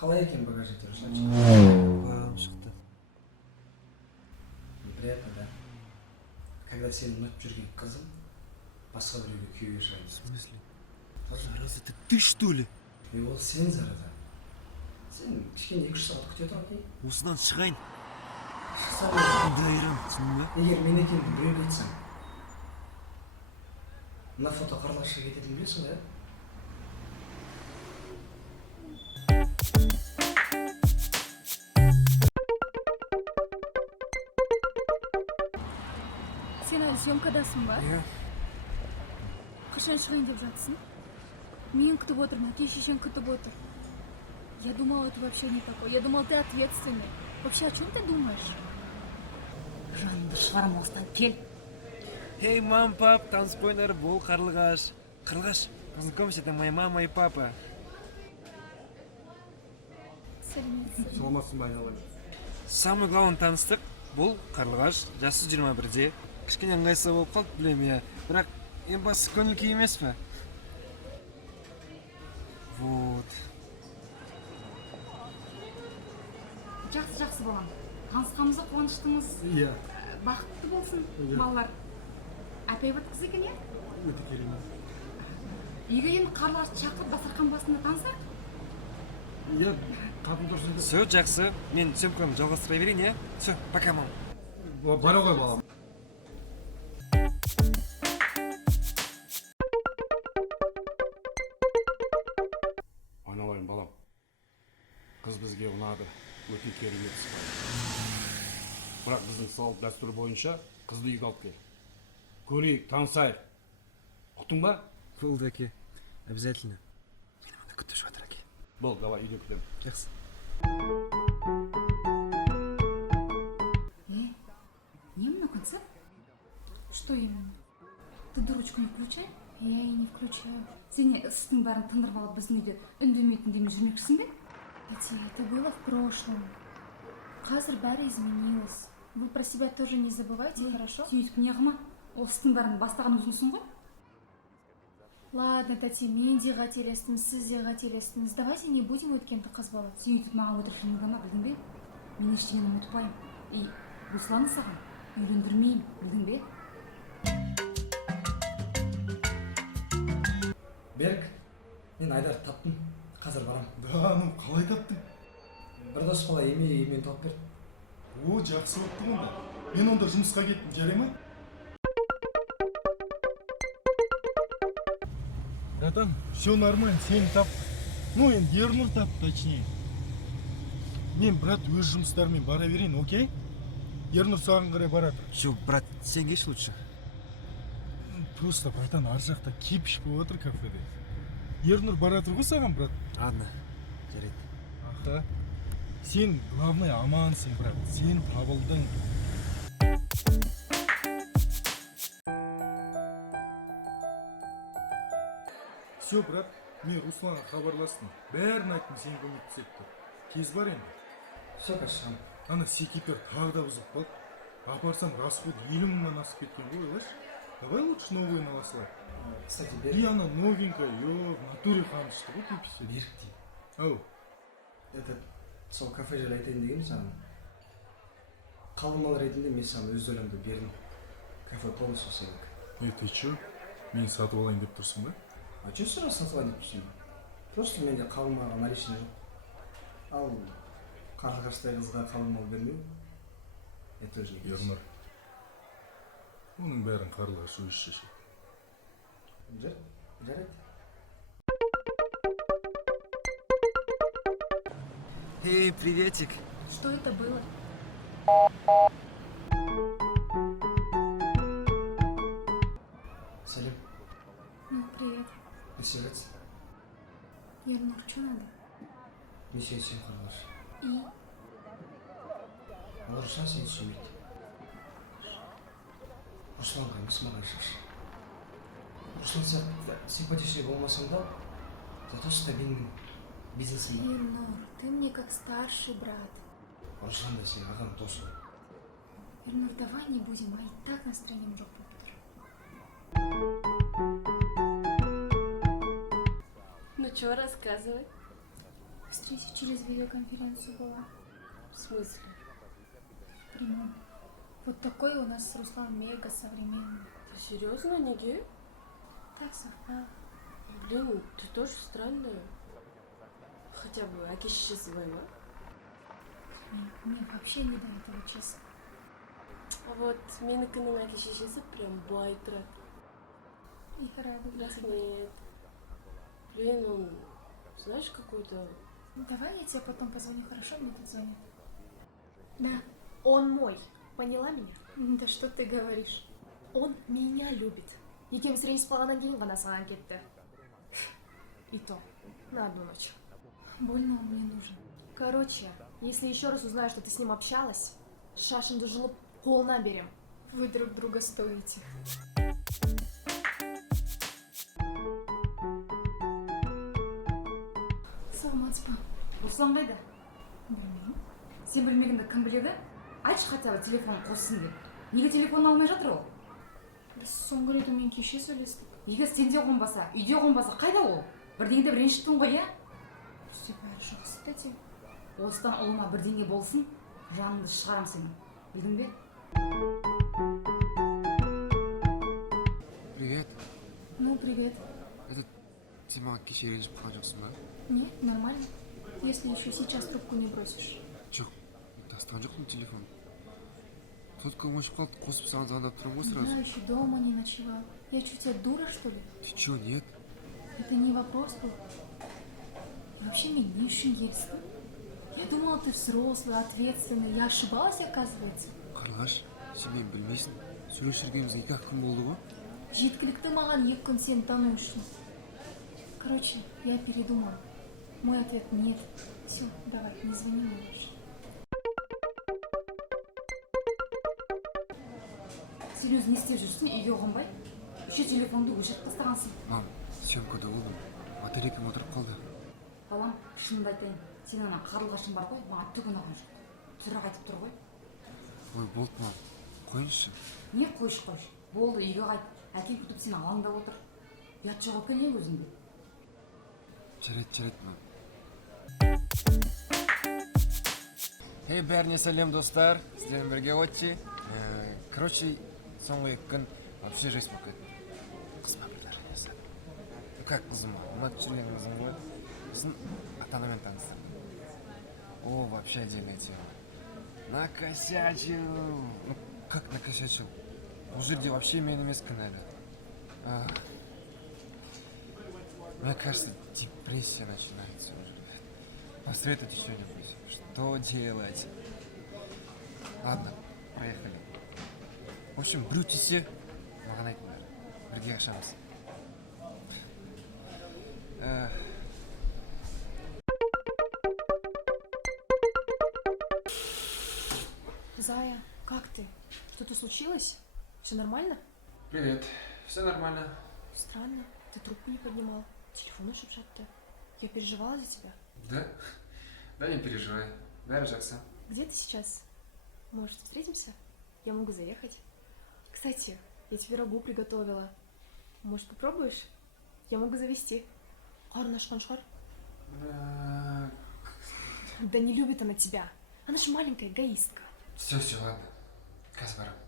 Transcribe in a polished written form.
Қалай екен багажниктер, шанчы? Шықты. Неприятно, да? Когда сені ұнатып жүрген қызың басқа біреуге күйеуге шығады. В смысле? Зараза, это ты что ли? Ол сен зараза. Сен кішкене 2-3 сағат күте тұрады дейін. Осыдан шығайын. Шықсам, Дайрам, түсіндің ба? егер мен екенімді біреуге айтсам, мына фото қарлығашқа кететінін білесің ба? Сен әлі съемкадасың ба? Иә. Қашан шығайын деп жатсың? Мен күтіп отырмын, әке шешең күтіп отыр. Я думала, это вообще не такое. Я думала, ты ответственный. Вообще, о чем ты думаешь? Жанымды шығарма осыдан, кел. Эй, мам, пап, танцпойнер, бұл Қарлығаш. Қарлығаш, познакомься, это моя мама и папа. Сәлеметсің. Саламатсың ба айналайын? Самый главный таныстық, бұл Қарлығаш, жасы 21-де. Кішкене ыңғайсыз болып қалды, білем, иә. Бірақ ең бастысы көңіл күй емес пе? Вот. Жақсы балам. Танысқанымызға қуаныштымыз. Иә. Бақытты болсын балалар. Әпей біткіз екен, иә? Өте керемет. Үйге енді Қарлығашты шақырып дастархан басында танысайық. Иә, қатын тұрсын. Все, жақсы. Мен съемкамды жалғастыра берейін, иә? Все, пока, мам. Бара ғой балам. Айналайын балам. Қыз бізге ұнады. Өте керемет сыпайы. Бірақ біздің салт дәстүр бойынша қызды үйге алып кел. Көрейік, танысайық. Ұқтың ба? Болды, әке. Обязательно. Мені мұнда күтіп жатыр, әке. Бол, давай үйде күтемін. Жақсы. Не мына концерт? Что именно? Ты дурочку не включай. Я и не включаю. Сен не ыстың бәрін тындырып алып біздің үйде үндемейтін жүрмекшісің бе? Кстати, это было в прошлом. Қазір бәрі изменилось. Вы про себя тоже не забывайте, хорошо? Сөйтіп не қылма? Ол ыстың бәрін бастаған өзіңсің ғой? Ладно, Тати, мен де қателестім, сіз де қателестіңіз. Давайте не будем өткенді қазбалап. Сөйтіп маған өтірік жымыңдама, білдің бе? Мен ештеңені ұмытпаймын. И Руслан саған үйлендірмеймін, білдің бе? Берік, мен Айдар таптым. Қазір барам. Да, ну қалай таптың? Бір дос бала емен тауып берді. О, жақсы болыпты онда. Мен онда жұмысқа кеттім, жарай ма? Братан, все нормально, сен тап. Ну, енді Ернұр тап, точнее. Мен, брат, өз жұмыстарымен бара берейін, окей? Ернұр саған қарай барады. Все, брат, сен кеш лучше. Просто, братан, ар жақта кипиш болып отыр кафеде. Ернұр баратыр ғой саған, брат. Ладно, жарайды. Аха. Сен, главное, амансың, брат. Сен табылдың. Все, брат, мен Русланға хабарластым. Бәрін айттым, сен көмектесіп тұр. Кез бар енді. Все, кашам. Ана секипер тағы да бұзып қалды. Апарсам расход 50 мыңнан асып кеткен ғой, ойлашы. Давай лучше новыйын ала салайық. Кстати, И Берік, она новенькая, в натуре қамышты ғой кепісі. Берік дейді. Ау, Сол кафе жайлы айтайын деген саған. Қалымал ретінде мен саған өз ойларымды бердім. Кафе полностью сенік. ты чё? Мен сатып алайын деп тұрсың ба? А че сразу сатылайын деп тұрсың? Просто менде қалымалға наличный жоқ. Ал Қарлығаштай қызға қалымал бермеу, это уже не Ернұр. Оның бәрін Қарлығаш өзі шешеді. Жарайды. Эй, приветик. Что это было? Сәлем. Привет. Не себепсің? Ернур, что надо? Мен сені сүйем Қарлығаш. И? Ал Руслан сені сүймейді. Русланға емес маған шаш. Руслан сияқты симпатичный болмасам да, зато стабильный бизнесмен. Ернур, ты мне как старший брат. Руслан да сенің ағаң дос ғой. Ернур, давай не будем, а и так настроением жоқ болып тұр. Ну чё, рассказывай. Встреча через видеоконференцию была. В смысле? Прямой. Вот такой у нас с Русланом мега современный. Ты серьезно, Ниги? Так совпало. Блин, ты тоже странная. Хотя бы әке-шешесі бар ма? Мне вообще не до этого, честно. А вот менікінің әке-шешесі прям бай тұрады. Я рада для тебя. Рахмет. Блин, он, знаешь, какой-то... Давай я тебе потом позвоню, хорошо? Мне тут звонят. Да, он мой. Поняла меня? Да что ты говоришь? Он меня любит. Екеуміз рейс болғаннан кейін ғана саған кетті. И то, на одну ночь. Больно он мне нужен. Короче, если еще раз узнаю, что ты с ним общалась, шашынды жұлып қолына берем. Вы друг друга стоите. Саламатсыз ба? Руслан қайда? Білмеймін. Сен білмегенді кім біледі? Айтшы хотя бы телефон қоссын деп. Неге телефон алмай жатыр ол? Біз соңғы рет мен кеше сөйлестік. Егер сенде қонбаса, үйде қонбаса қайда ол? Бірдеңе деп ренжіттің ғой, иә? Все бәрі жақсы кстати. Осыдан ұлыма бірдеңе болсын, жаныңды шығарам сені. Білдің бе? Привет. Ну, привет. Сен маған кеше ренжіп қалған жоқсың ба? Нет, нормально. Если еще сейчас трубку не бросишь. Жоқ, тастаған жоқпын телефон. Соткам өшіп қалды, қосып саған звондап тұрмын ғой Я сразу. еще дома не ночевал. Я что, тебя дура, что ли? Ты чё, нет? Это не вопрос был. И вообще меня не үшін ерсің. Я думала, ты взрослый, ответственный. Я ошибалась, оказывается. Қарлығаш, сен мені білмейсің. Сөйлесіп жүргенімізге 2-ақ күн болды ғой. Жеткілікті маған 2 күн сені тану үшін. Короче, я передумала. Мой ответ нет. Все, давай, не звони мне больше. Сен өзің не істеп жүрсің, үйге қонбай? Еще телефонды өшіріп тастағансың. Мам, съемкада болдым. Батарейкам отырып қалды. Балам, шынымды айтайын, сен ана қарлығашың бар ғой, маған түк ұнаған жоқ. Түрі қайтып тұр ғой. Ой, болды мам. Қойыңызшы. Не қойшы. Болды, үйге қайт. Әкең күтіп сені алаңдап отыр. Ұят жоқ екен не өзіңде? Жарайды, мам. Эй, бәріне сәлем, достар. Сіздермен бірге отчи. Короче, соңғы 2 күн вообще жесть болып кетті. Қызыма бір жарынесі. Ну как қызыма? Ұнатып жүрген қызым ғой. Сосын ата-анамен таныстым. О, вообще отдельная тема. Накосячил. Ну как накосячил? Бұл жерде вообще мен емес кінәлі. Мне кажется, депрессия начинается уже. Посоветуйте что-нибудь. Что делать? Ладно, поехали. В общем, біреу тисе, маған айтыңдар. Бірге қашамыз. Зая, как ты? Что-то случилось? Все нормально? Привет. Все нормально. Странно, ты трубку не поднимал. Телефон шепчат-то. Я переживала за тебя. Да? Да не переживай. Бәрі жақсы. Где ты сейчас? Может, встретимся? Я могу заехать. Кстати, я тебе рагу приготовила. Может, попробуешь? Я могу завести. Қарны ашқан шығар? Да не любит она тебя. Она же маленькая эгоистка. Все, ладно. Қазір барамын.